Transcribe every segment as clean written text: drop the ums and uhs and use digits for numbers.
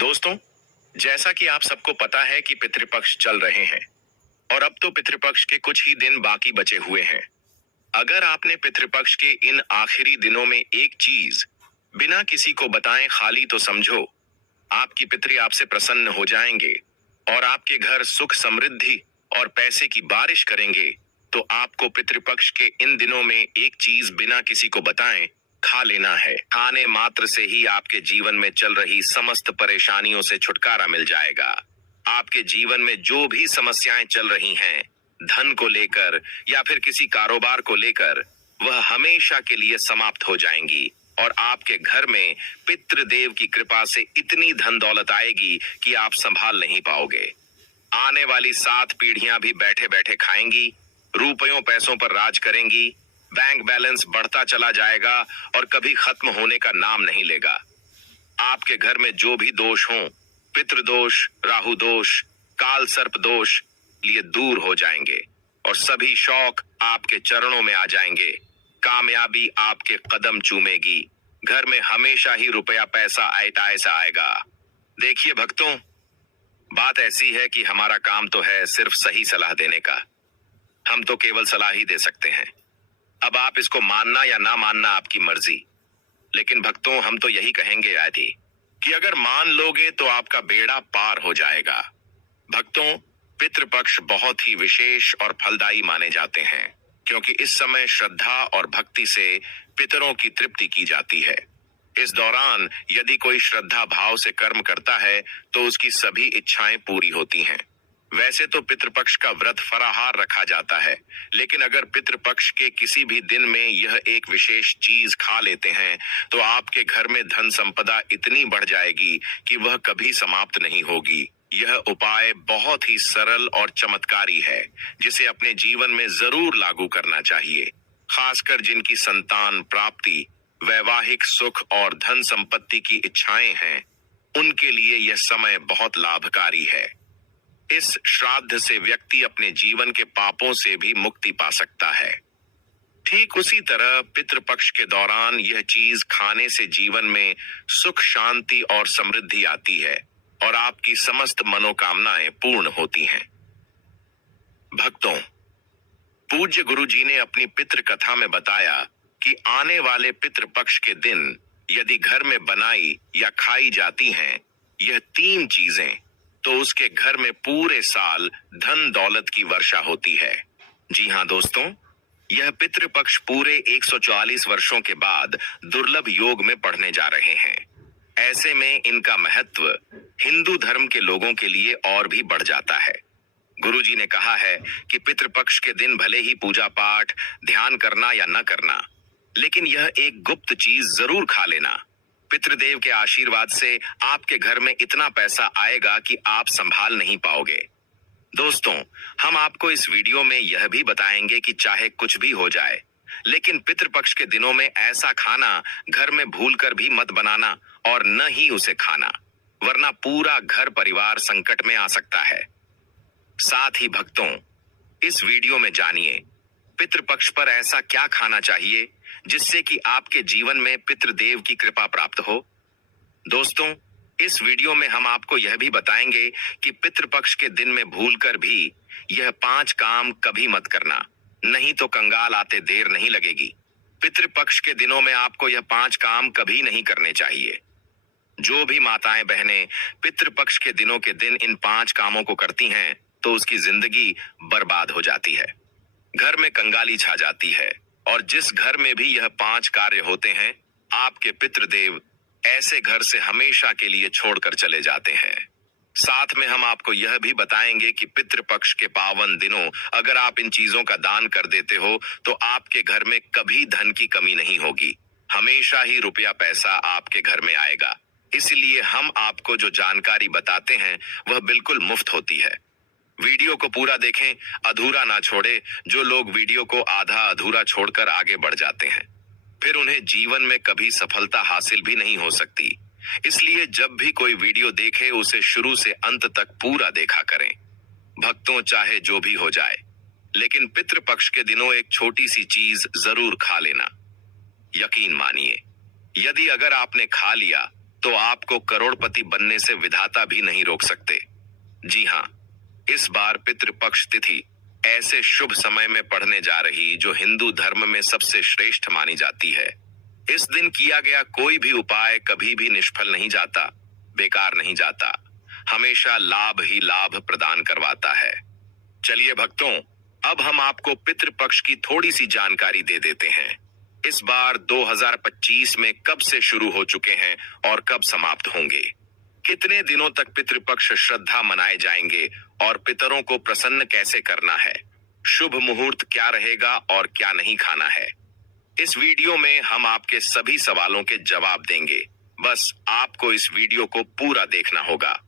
दोस्तों, जैसा कि आप सबको पता है कि पितृपक्ष चल रहे हैं और अब तो पितृपक्ष के कुछ ही दिन बाकी बचे हुए हैं। अगर आपने पितृपक्ष के इन आखिरी दिनों में एक चीज बिना किसी को बताएं खाली तो समझो आपकी पितृ आपसे प्रसन्न हो जाएंगे और आपके घर सुख समृद्धि और पैसे की बारिश करेंगे। तो आपको पितृपक्ष के इन दिनों में एक चीज बिना किसी को बताएं खा लेना है। खाने मात्र से ही आपके जीवन में चल रही समस्त परेशानियों से छुटकारा मिल जाएगा। आपके जीवन में जो भी समस्याएं चल रही हैं, धन को लेकर या फिर किसी कारोबार को लेकर, वह हमेशा के लिए समाप्त हो जाएंगी और आपके घर में पितृदेव की कृपा से इतनी धन दौलत आएगी कि आप संभाल नहीं पाओगे। आने वाली 7 पीढ़ियां भी बैठे बैठे खाएंगी, रुपयों पैसों पर राज करेंगी, बैंक बैलेंस बढ़ता चला जाएगा और कभी खत्म होने का नाम नहीं लेगा। आपके घर में जो भी दोष हों, पितृदोष, राहु दोष, काल सर्प दोष, ये दूर हो जाएंगे और सभी शौक आपके चरणों में आ जाएंगे। कामयाबी आपके कदम चूमेगी। घर में हमेशा ही रुपया पैसा आयता ऐसा आएगा। देखिए भक्तों, बात ऐसी है कि हमारा काम तो है सिर्फ सही सलाह देने का। हम तो केवल सलाह ही दे सकते हैं। अब आप इसको मानना या ना मानना आपकी मर्जी। लेकिन भक्तों, हम तो यही कहेंगे आदि कि अगर मान लोगे तो आपका बेड़ा पार हो जाएगा। भक्तों, पितृपक्ष बहुत ही विशेष और फलदायी माने जाते हैं क्योंकि इस समय श्रद्धा और भक्ति से पितरों की तृप्ति की जाती है। इस दौरान यदि कोई श्रद्धा भाव से कर्म करता है तो उसकी सभी इच्छाएं पूरी होती हैं। वैसे तो पितृपक्ष का व्रत फराहार रखा जाता है, लेकिन अगर पितृपक्ष के किसी भी दिन में यह एक विशेष चीज खा लेते हैं तो आपके घर में धन संपदा इतनी बढ़ जाएगी कि वह कभी समाप्त नहीं होगी। यह उपाय बहुत ही सरल और चमत्कारी है जिसे अपने जीवन में जरूर लागू करना चाहिए। खासकर जिनकी संतान प्राप्ति, वैवाहिक सुख और धन संपत्ति की इच्छाएं हैं, उनके लिए यह समय बहुत लाभकारी है। इस श्राद्ध से व्यक्ति अपने जीवन के पापों से भी मुक्ति पा सकता है। ठीक उसी तरह पितृपक्ष के दौरान यह चीज खाने से जीवन में सुख, शांति और समृद्धि आती है और आपकी समस्त मनोकामनाएं पूर्ण होती हैं। भक्तों, पूज्य गुरु जी ने अपनी पितृ कथा में बताया कि आने वाले पितृपक्ष के दिन यदि घर में बनाई या खाई जाती हैं यह 3 चीजें, तो उसके घर में पूरे साल धन दौलत की वर्षा होती है। जी हाँ दोस्तों, यह पितृपक्ष पूरे 144 वर्षों के बाद दुर्लभ योग में पड़ने जा रहे हैं। ऐसे में इनका महत्व हिंदू धर्म के लोगों के लिए और भी बढ़ जाता है। गुरुजी ने कहा है कि पितृपक्ष के दिन भले ही पूजा पाठ, ध्यान करना या न करना, लेकिन यह एक गुप्त चीज जरूर खा लेना। पितृदेव के आशीर्वाद से आपके घर में इतना पैसा आएगा कि आप संभाल नहीं पाओगे। दोस्तों, हम आपको इस वीडियो में यह भी बताएंगे कि चाहे कुछ भी हो जाए, लेकिन पितृपक्ष के दिनों में ऐसा खाना घर में भूलकर भी मत बनाना और न ही उसे खाना, वरना पूरा घर परिवार संकट में आ सकता है। साथ ही भक्तों, इस वीडियो में जानिए पितृपक्ष पर ऐसा क्या खाना चाहिए जिससे कि आपके जीवन में पितृदेव की कृपा प्राप्त हो। दोस्तों, इस वीडियो में हम आपको यह भी बताएंगे कि पितृपक्ष के दिन में भूलकर भी यह 5 काम कभी मत करना, नहीं तो कंगाल आते देर नहीं लगेगी। पितृपक्ष के दिनों में आपको यह 5 काम कभी नहीं करने चाहिए। जो भी माताएं बहनें पितृपक्ष के दिनों के दिन इन 5 कामों को करती हैं तो उसकी जिंदगी बर्बाद हो जाती है, घर में कंगाली छा जाती है और जिस घर में भी यह 5 कार्य होते हैं, आपके पितृदेव ऐसे घर से हमेशा के लिए छोड़कर चले जाते हैं। साथ में हम आपको यह भी बताएंगे कि पितृपक्ष के पावन दिनों अगर आप इन चीजों का दान कर देते हो तो आपके घर में कभी धन की कमी नहीं होगी, हमेशा ही रुपया पैसा आपके घर में आएगा। इसलिए हम आपको जो जानकारी बताते हैं वह बिल्कुल मुफ्त होती है। वीडियो को पूरा देखें, अधूरा ना छोड़े। जो लोग वीडियो को आधा अधूरा छोड़कर आगे बढ़ जाते हैं, फिर उन्हें जीवन में कभी सफलता हासिल भी नहीं हो सकती। इसलिए जब भी कोई वीडियो देखे उसे शुरू से अंत तक पूरा देखा करें। भक्तों, चाहे जो भी हो जाए, लेकिन पितृपक्ष के दिनों एक छोटी सी चीज जरूर खा लेना। यकीन मानिए, यदि अगर आपने खा लिया तो आपको करोड़पति बनने से विधाता भी नहीं रोक सकते। जी हाँ, इस बार पितृपक्ष तिथि ऐसे शुभ समय में पड़ने जा रही जो हिंदू धर्म में सबसे श्रेष्ठ मानी जाती है। इस दिन किया गया कोई भी उपाय कभी भी निष्फल नहीं जाता, बेकार नहीं जाता, हमेशा लाभ ही लाभ प्रदान करवाता है। चलिए भक्तों, अब हम आपको पितृपक्ष की थोड़ी सी जानकारी दे देते हैं। इस बार 2025 में कब से शुरू हो चुके हैं और कब समाप्त होंगे, कितने दिनों तक पितृपक्ष श्रद्धा मनाए जाएंगे और पितरों को प्रसन्न कैसे करना है, शुभ मुहूर्त क्या रहेगा और क्या नहीं खाना है। इस वीडियो में हम आपके सभी सवालों के जवाब देंगे। बस आपको इस वीडियो को पूरा देखना होगा।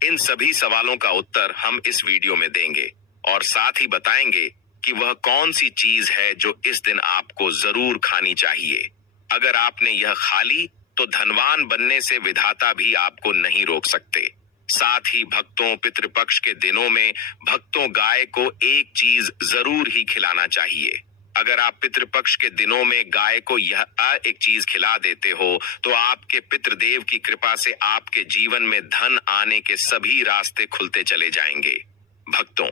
इन सभी सवालों का उत्तर हम इस वीडियो में देंगे और साथ ही बताएंगे कि वह कौन सी चीज है जो इस दिन आपको जरूर खानी चाहिए। अगर आपने यह खा ली तो धनवान बनने से विधाता भी आपको नहीं रोक सकते। साथ ही भक्तों, पितृपक्ष के दिनों में भक्तों गाय को एक चीज जरूर ही खिलाना चाहिए। अगर आप पितृपक्ष के दिनों में गाय को यह एक चीज खिला देते हो तो आपके पितृदेव की कृपा से आपके जीवन में धन आने के सभी रास्ते खुलते चले जाएंगे। भक्तों,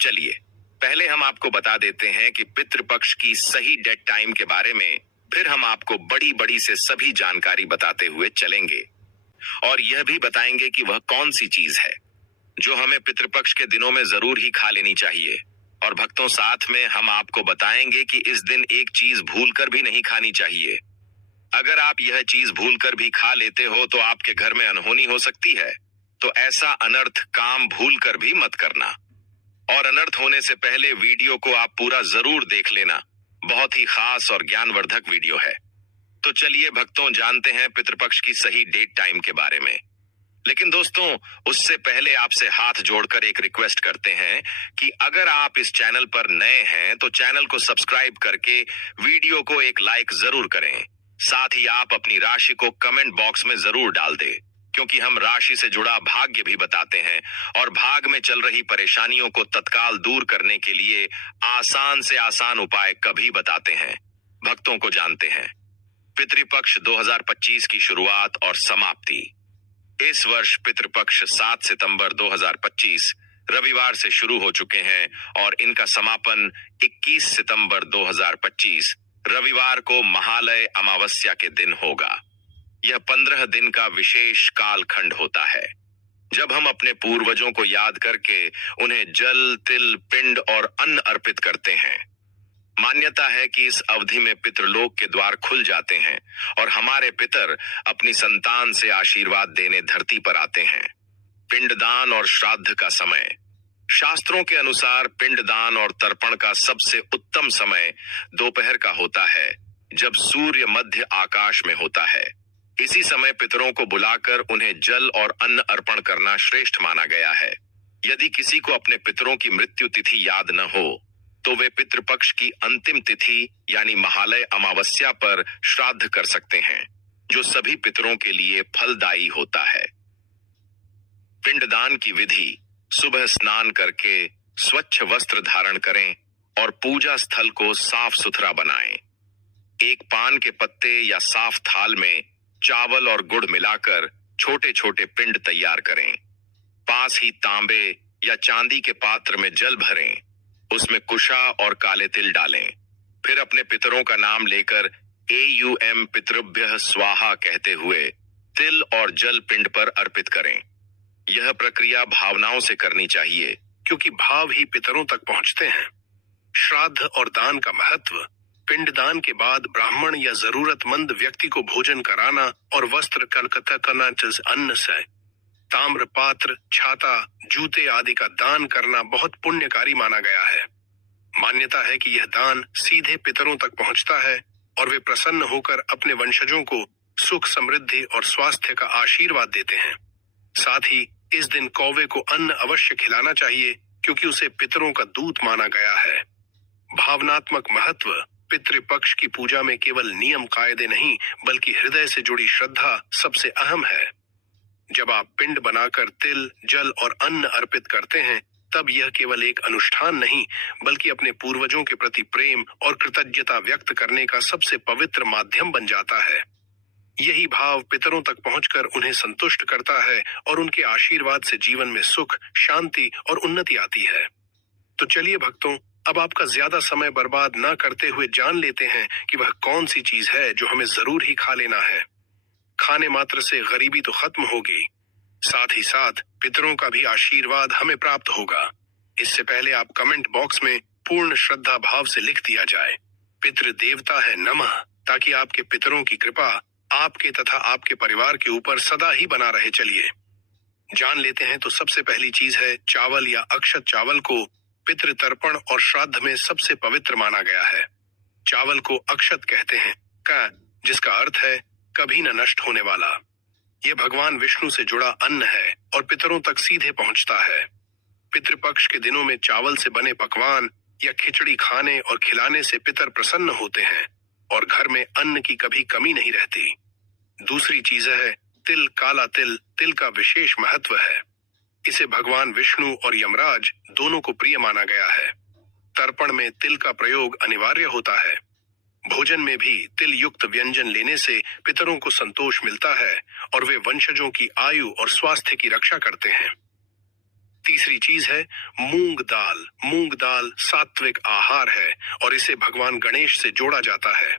चलिए पहले हम आपको बता देते हैं कि पितृपक्ष की सही डेट टाइम के बारे में, फिर हम आपको बड़ी बड़ी से सभी जानकारी बताते हुए चलेंगे और यह भी बताएंगे कि वह कौन सी चीज है जो हमें पितृपक्ष के दिनों में जरूर ही खा लेनी चाहिए। और भक्तों, साथ में हम आपको बताएंगे कि इस दिन एक चीज भूलकर भी नहीं खानी चाहिए। अगर आप यह चीज भूलकर भी खा लेते हो तो आपके घर में अनहोनी हो सकती है। तो ऐसा अनर्थ काम भूलकर भी मत करना। और अनर्थ होने से पहले वीडियो को आप पूरा जरूर देख लेना, बहुत ही खास और ज्ञानवर्धक वीडियो है। तो चलिए भक्तों, जानते हैं पितृपक्ष की सही डेट टाइम के बारे में। लेकिन दोस्तों, उससे पहले आपसे हाथ जोड़कर एक रिक्वेस्ट करते हैं कि अगर आप इस चैनल पर नए हैं तो चैनल को सब्सक्राइब करके वीडियो को एक लाइक जरूर करें। साथ ही आप अपनी राशि को कमेंट बॉक्स में जरूर डाल दें, क्योंकि हम राशि से जुड़ा भाग्य भी बताते हैं और भाग में चल रही परेशानियों को तत्काल दूर करने के लिए आसान से आसान उपाय कभी बताते हैं। भक्तों को जानते हैं पितृपक्ष 2025 की शुरुआत और समाप्ति। इस वर्ष पितृपक्ष 7 सितंबर 2025 रविवार से शुरू हो चुके हैं और इनका समापन 21 सितंबर 2025 रविवार को महालय अमावस्या के दिन होगा। यह 15 दिन का विशेष कालखंड होता है जब हम अपने पूर्वजों को याद करके उन्हें जल, तिल, पिंड और अन्न अर्पित करते हैं। मान्यता है कि इस अवधि में पितृलोक के द्वार खुल जाते हैं और हमारे पितर अपनी संतान से आशीर्वाद देने धरती पर आते हैं। पिंडदान और श्राद्ध का समय। शास्त्रों के अनुसार पिंडदान और तर्पण का सबसे उत्तम समय दोपहर का होता है, जब सूर्य मध्य आकाश में होता है। इसी समय पितरों को बुलाकर उन्हें जल और अन्न अर्पण करना श्रेष्ठ माना गया है। यदि किसी को अपने पितरों की मृत्यु तिथि याद न हो तो वे पितृपक्ष की अंतिम तिथि यानी महालय अमावस्या पर श्राद्ध कर सकते हैं, जो सभी पितरों के लिए फलदायी होता है। पिंडदान की विधि। सुबह स्नान करके स्वच्छ वस्त्र धारण करें और पूजा स्थल को साफ सुथरा बनाएं। एक पान के पत्ते या साफ थाल में चावल और गुड़ मिलाकर छोटे छोटे पिंड तैयार करें। पास ही तांबे या चांदी के पात्र में जल भरें, उसमें कुशा और काले तिल डालें। फिर अपने पितरों का नाम लेकर AUM पितृभ्यः स्वाहा कहते हुए तिल और जल पिंड पर अर्पित करें। यह प्रक्रिया भावनाओं से करनी चाहिए, क्योंकि भाव ही पितरों तक पहुंचते हैं। श्राद्ध और दान का महत्व। पिंडदान के बाद ब्राह्मण या जरूरतमंद व्यक्ति को भोजन कराना और वस्त्र कलकत्ता करना, अन्न से ताम्र पात्र, छाता, जूते आदि का दान करना बहुत पुण्यकारी माना गया है। मान्यता है कि यह दान सीधे पितरों तक पहुंचता है और वे प्रसन्न होकर अपने वंशजों को सुख, समृद्धि और स्वास्थ्य का आशीर्वाद देते हैं। साथ ही इस दिन कौवे को अन्न अवश्य खिलाना चाहिए, क्योंकि उसे पितरों का दूत माना गया है। भावनात्मक महत्व। पितृपक्ष की पूजा में केवल नियम कायदे नहीं, बल्कि हृदय से जुड़ी श्रद्धा सबसे अहम है। जब आप पिंड बनाकर तिल, जल और अन्न अर्पित करते हैं, तब यह केवल एक अनुष्ठान नहीं, बल्कि अपने पूर्वजों के प्रति प्रेम और कृतज्ञता व्यक्त करने का सबसे पवित्र माध्यम बन जाता है। यही भाव पितरों तक पहुंचकर उन्हें संतुष्ट करता है और उनके आशीर्वाद से जीवन में सुख, शांति और उन्नति आती है। तो चलिए भक्तों, अब आपका ज्यादा समय बर्बाद न करते हुए जान लेते हैं कि वह कौन सी चीज है जो हमें जरूर ही खा लेना है। खाने मात्र से गरीबी तो खत्म होगी, साथ ही साथ पितरों का भी आशीर्वाद हमें प्राप्त होगा। इससे पहले आप कमेंट बॉक्स में पूर्ण श्रद्धा भाव से लिख दिया जाए, पितृ देवता है नमः, ताकि आपके पितरों की कृपा आपके तथा आपके परिवार के ऊपर सदा ही बना रहे। चलिए जान लेते हैं। तो सबसे पहली चीज है चावल या अक्षत चावल को पितृ तर्पण और श्राद्ध में सबसे पवित्र माना गया है। चावल को अक्षत कहते हैं जिसका अर्थ है कभी न नष्ट होने वाला। यह भगवान विष्णु से जुड़ा अन्न है और पितरों तक सीधे पहुंचता है। पितृपक्ष के दिनों में चावल से बने पकवान या खिचड़ी खाने और खिलाने से पितर प्रसन्न होते हैं और घर में अन्न की कभी कमी नहीं रहती। दूसरी चीज है तिल। काला तिल, तिल का विशेष महत्व है। इसे भगवान विष्णु और यमराज दोनों को प्रिय माना गया है। तर्पण में तिल का प्रयोग अनिवार्य होता है। भोजन में भी तिल युक्त व्यंजन लेने से पितरों को संतोष मिलता है और वे वंशजों की आयु और स्वास्थ्य की रक्षा करते हैं। तीसरी चीज है मूंग दाल। मूंग दाल सात्विक आहार है और इसे भगवान गणेश से जोड़ा जाता है।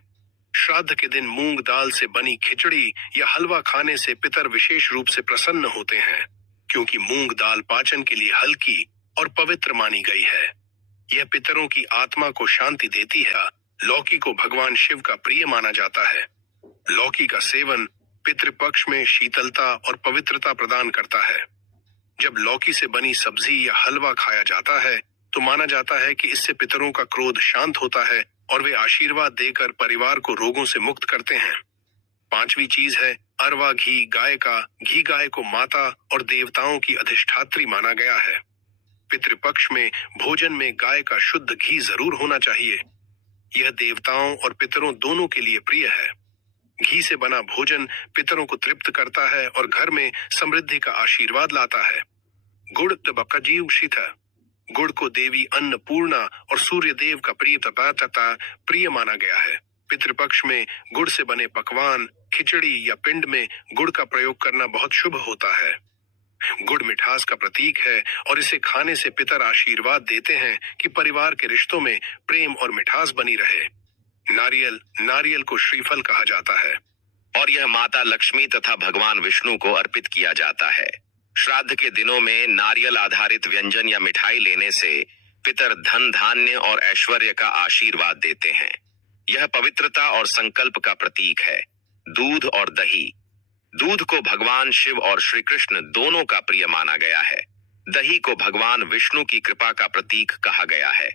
श्राद्ध के दिन मूंग दाल से बनी खिचड़ी या हलवा खाने से पितर विशेष रूप से प्रसन्न होते हैं, क्योंकि मूंग दाल पाचन के लिए हल्की और पवित्र मानी गई है। यह पितरों की आत्मा को शांति देती है। लौकी को भगवान शिव का प्रिय माना जाता है। लौकी का सेवन पितृपक्ष में शीतलता और पवित्रता प्रदान करता है। जब लौकी से बनी सब्जी या हलवा खाया जाता है तो माना जाता है कि इससे पितरों का क्रोध शांत होता है और वे आशीर्वाद देकर परिवार को रोगों से मुक्त करते हैं। पांचवी चीज है अरवा घी गाय का। घी गाय को माता और देवताओं की अधिष्ठात्री माना गया है। पितृपक्ष में भोजन में गाय का शुद्ध घी जरूर होना चाहिए। यह देवताओं और पितरों दोनों के लिए प्रिय है। घी से बना भोजन पितरों को तृप्त करता है और घर में समृद्धि का आशीर्वाद लाता है। गुड़ तबकजीव शीता। गुड़ को देवी अन्नपूर्णा और सूर्य देव का प्रिय माना गया है। पितृपक्ष में गुड़ से बने पकवान, खिचड़ी या पिंड में गुड़ का प्रयोग करना बहुत शुभ होता है। गुड़ मिठास का प्रतीक है और इसे खाने से पितर आशीर्वाद देते हैं कि परिवार के रिश्तों में प्रेम और मिठास बनी रहे। नारियल। नारियल को श्रीफल कहा जाता है और यह माता लक्ष्मी तथा भगवान विष्णु को अर्पित किया जाता है। श्राद्ध के दिनों में नारियल आधारित व्यंजन या मिठाई लेने से पितर धन, धान्य और ऐश्वर्य का आशीर्वाद देते हैं। यह पवित्रता और संकल्प का प्रतीक है। दूध और दही। दूध को भगवान शिव और श्री कृष्ण दोनों का प्रिय माना गया है। दही को भगवान विष्णु की कृपा का प्रतीक कहा गया है।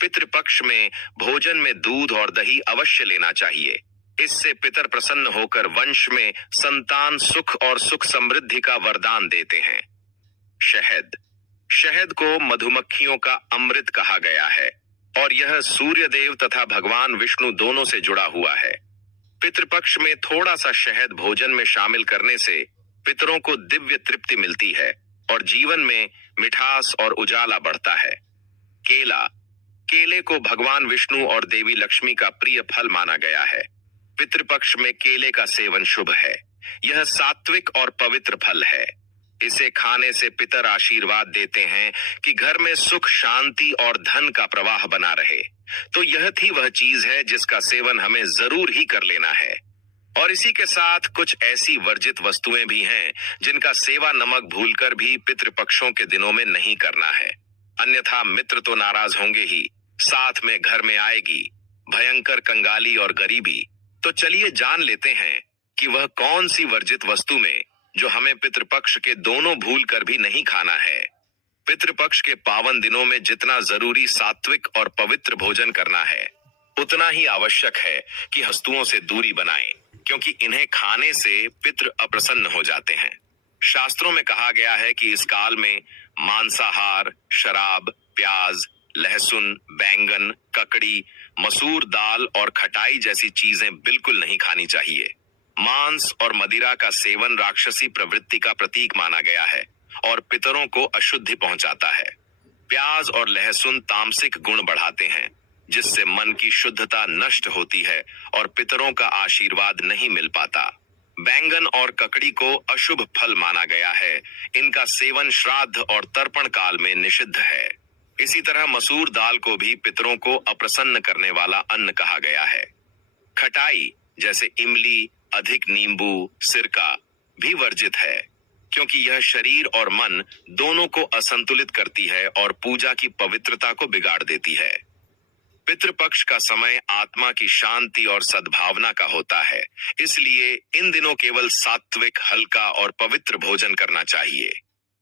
पितृपक्ष में भोजन में दूध और दही अवश्य लेना चाहिए। इससे पितर प्रसन्न होकर वंश में संतान, सुख और सुख समृद्धि का वरदान देते हैं। शहद। शहद को मधुमक्खियों का अमृत कहा गया है और यह सूर्य देव तथा भगवान विष्णु दोनों से जुड़ा हुआ है। पितृपक्ष में थोड़ा सा शहद भोजन में शामिल करने से पितरों को दिव्य तृप्ति मिलती है और जीवन में मिठास और उजाला बढ़ता है। केला। केले को भगवान विष्णु और देवी लक्ष्मी का प्रिय फल माना गया है। पितृपक्ष में केले का सेवन शुभ है। यह सात्विक और पवित्र फल है। इसे खाने से पितर आशीर्वाद देते हैं कि घर में सुख, शांति और धन का प्रवाह बना रहे। तो यह थी वह चीज है जिसका सेवन हमें जरूर ही कर लेना है। और इसी के साथ कुछ ऐसी वर्जित वस्तुएं भी हैं जिनका सेवा नमक भूलकर भी पितृपक्षों के दिनों में नहीं करना है, अन्यथा मित्र तो नाराज होंगे ही, साथ में घर में आएगी भयंकर कंगाली और गरीबी। तो चलिए जान लेते हैं कि वह कौन सी वर्जित वस्तु में जो हमें पितृपक्ष के दोनों भूल कर भी नहीं खाना है। पितृपक्ष के पावन दिनों में जितना जरूरी सात्विक और पवित्र भोजन करना है, उतना ही आवश्यक है कि वस्तुओं से दूरी बनाएं, क्योंकि इन्हें खाने से पितृ अप्रसन्न हो जाते हैं। शास्त्रों में कहा गया है कि इस काल में मांसाहार, शराब, प्याज, लहसुन, बैंगन, ककड़ी, मसूर दाल और खटाई जैसी चीजें बिल्कुल नहीं खानी चाहिए। मांस और मदिरा का सेवन राक्षसी प्रवृत्ति का प्रतीक माना गया है और पितरों को अशुद्धि पहुंचाता है। प्याज और लहसुन तामसिक गुण बढ़ाते हैं, जिससे मन की शुद्धता नष्ट होती है और पितरों का आशीर्वाद नहीं मिल पाता। बैंगन और ककड़ी को अशुभ फल माना गया है। इनका सेवन श्राद्ध और तर्पण काल में निषिद्ध है। इसी तरह मसूर दाल को भी पितरों को अप्रसन्न करने वाला अन्न कहा गया है। खटाई जैसे इमली, अधिक नींबू, सिरका भी वर्जित है, क्योंकि यह शरीर और मन दोनों को असंतुलित करती है और पूजा की पवित्रता को बिगाड़ देती है। पितृपक्ष का समय आत्मा की शांति और सद्भावना का होता है, इसलिए इन दिनों केवल सात्विक, हल्का और पवित्र भोजन करना चाहिए।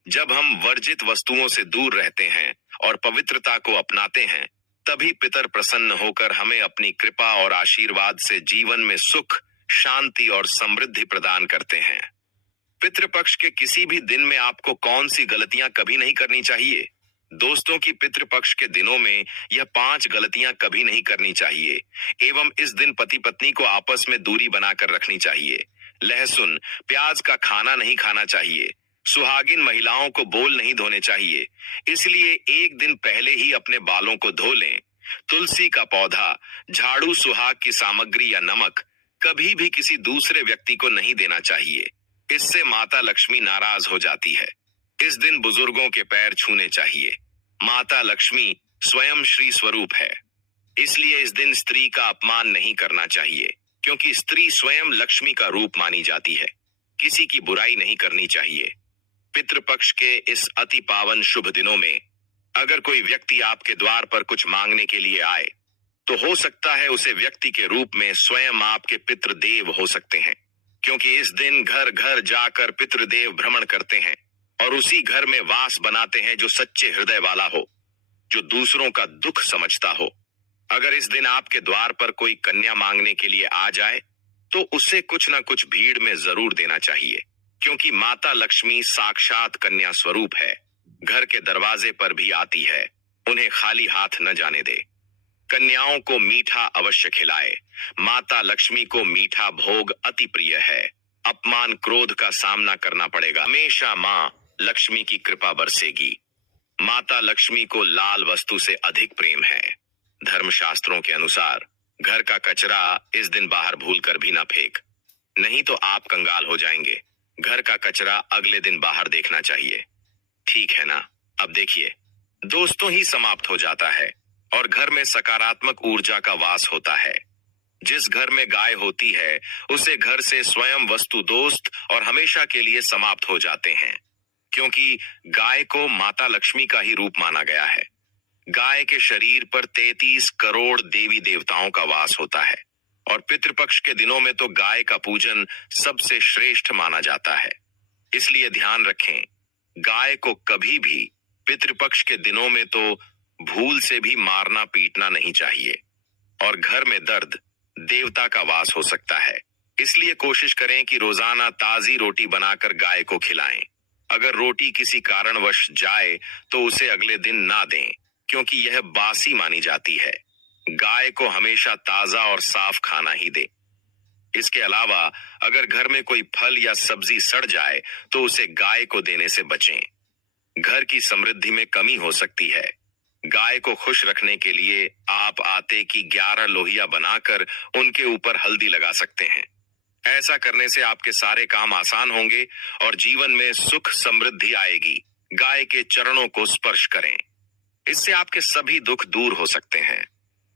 जब हम वर्जित वस्तुओं से दूर रहते हैं और पवित्रता को अपनाते हैं, तभी पितर प्रसन्न होकर हमें अपनी कृपा और आशीर्वाद से जीवन में सुख, शांति और समृद्धि प्रदान करते हैं। पितृपक्ष के किसी भी दिन में आपको कौन सी गलतियां कभी नहीं करनी चाहिए? दोस्तों की पितृपक्ष के दिनों में यह 5 गलतियां कभी नहीं करनी चाहिए एवं इस दिन पति पत्नी को आपस में दूरी बनाकर रखनी चाहिए। लहसुन, प्याज का खाना नहीं खाना चाहिए। सुहागिन महिलाओं को बोल नहीं धोने चाहिए, इसलिए एक दिन पहले ही अपने बालों को धो लें। तुलसी का पौधा, झाड़ू, सुहाग की सामग्री या नमक कभी भी किसी दूसरे व्यक्ति को नहीं देना चाहिए। इससे माता लक्ष्मी नाराज हो जाती है। इस दिन बुजुर्गों के पैर छूने चाहिए। माता लक्ष्मी स्वयं श्री स्वरूप है, इसलिए इस दिन स्त्री का अपमान नहीं करना चाहिए, क्योंकि स्त्री स्वयं लक्ष्मी का रूप मानी जाती है। किसी की बुराई नहीं करनी चाहिए। पितृपक्ष के इस अति पावन शुभ दिनों में अगर कोई व्यक्ति आपके द्वार पर कुछ मांगने के लिए आए, तो हो सकता है उसे व्यक्ति के रूप में स्वयं आपके पितृदेव हो सकते हैं, क्योंकि इस दिन घर घर जाकर पितृदेव भ्रमण करते हैं और उसी घर में वास बनाते हैं जो सच्चे हृदय वाला हो, जो दूसरों का दुख समझता हो। अगर इस दिन आपके द्वार पर कोई कन्या मांगने के लिए आ जाए, तो उसे कुछ न कुछ भीड़ में जरूर देना चाहिए, क्योंकि माता लक्ष्मी साक्षात कन्या स्वरूप है। घर के दरवाजे पर भी आती है, उन्हें खाली हाथ न जाने दे। कन्याओं को मीठा अवश्य खिलाए। माता लक्ष्मी को मीठा भोग अति प्रिय है। अपमान, क्रोध का सामना करना पड़ेगा, हमेशा माँ लक्ष्मी की कृपा बरसेगी। माता लक्ष्मी को लाल वस्तु से अधिक प्रेम है। धर्मशास्त्रों के अनुसार घर का कचरा इस दिन बाहर भूलकर भी ना फेंक, नहीं तो आप कंगाल हो जाएंगे। घर का कचरा अगले दिन बाहर देखना चाहिए, ठीक है ना? अब देखिए, दोस्तों ही समाप्त हो जाता है और घर में सकारात्मक ऊर्जा का वास होता है। जिस घर में गाय होती है, उसे घर से स्वयं वस्तु दोस्त और हमेशा के लिए समाप्त हो जाते हैं, क्योंकि गाय को माता लक्ष्मी का ही रूप माना गया है। गाय के शरीर पर 33 करोड़ देवी देवताओं का वास होता है और पितृपक्ष के दिनों में तो गाय का पूजन सबसे श्रेष्ठ माना जाता है। इसलिए ध्यान रखें, गाय को कभी भी पितृपक्ष के दिनों में तो भूल से भी मारना पीटना नहीं चाहिए। और घर में दर्द, देवता का वास हो सकता है, इसलिए कोशिश करें कि रोजाना ताजी रोटी बनाकर गाय को खिलाएं। अगर रोटी किसी कारणवश जाए तो उसे अगले दिन ना दें, क्योंकि यह बासी मानी जाती है। गाय को हमेशा ताजा और साफ खाना ही दें। इसके अलावा अगर घर में कोई फल या सब्जी सड़ जाए तो उसे गाय को देने से बचें। घर की समृद्धि में कमी हो सकती है। गाय को खुश रखने के लिए आप आटे की 11 लोहिया बनाकर उनके ऊपर हल्दी लगा सकते हैं। ऐसा करने से आपके सारे काम आसान होंगे और जीवन में सुख समृद्धि आएगी। गाय के चरणों को स्पर्श करें, इससे आपके सभी दुख दूर हो सकते हैं।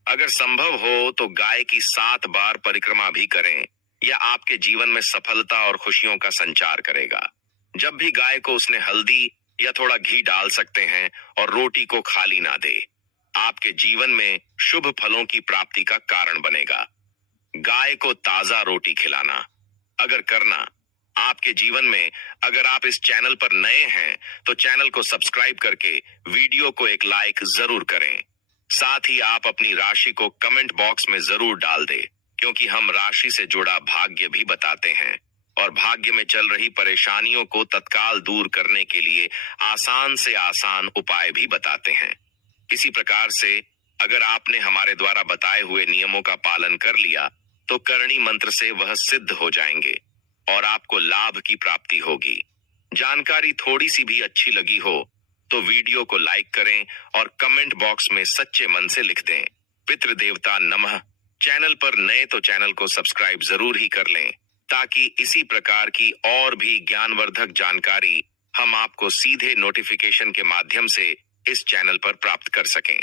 अगर संभव हो तो गाय की 7 बार परिक्रमा भी करें, यह आपके जीवन में सफलता और खुशियों का संचार करेगा। जब भी गाय को उसने हल्दी या थोड़ा घी डाल सकते हैं और रोटी को खाली ना दे, आपके जीवन में शुभ फलों की प्राप्ति का कारण बनेगा। गाय को ताजा रोटी खिलाना अगर करना आपके जीवन में, अगर आप इस चैनल पर नए हैं तो चैनल को सब्सक्राइब करके वीडियो को एक लाइक जरूर करें। साथ ही आप अपनी राशि को कमेंट बॉक्स में जरूर डाल दें, क्योंकि हम राशि से जुड़ा भाग्य भी बताते हैं और भाग्य में चल रही परेशानियों को तत्काल दूर करने के लिए आसान से आसान उपाय भी बताते हैं। इसी प्रकार से अगर आपने हमारे द्वारा बताए हुए नियमों का पालन कर लिया तो करणी मंत्र से वह सिद्ध हो जाएंगे और आपको लाभ की प्राप्ति होगी। जानकारी थोड़ी सी भी अच्छी लगी हो तो वीडियो को लाइक करें और कमेंट बॉक्स में सच्चे मन से लिख दें, पितृदेवता नमः। चैनल पर नए तो चैनल को सब्सक्राइब जरूर ही कर लें ताकि इसी प्रकार की और भी ज्ञानवर्धक जानकारी हम आपको सीधे नोटिफिकेशन के माध्यम से इस चैनल पर प्राप्त कर सकें।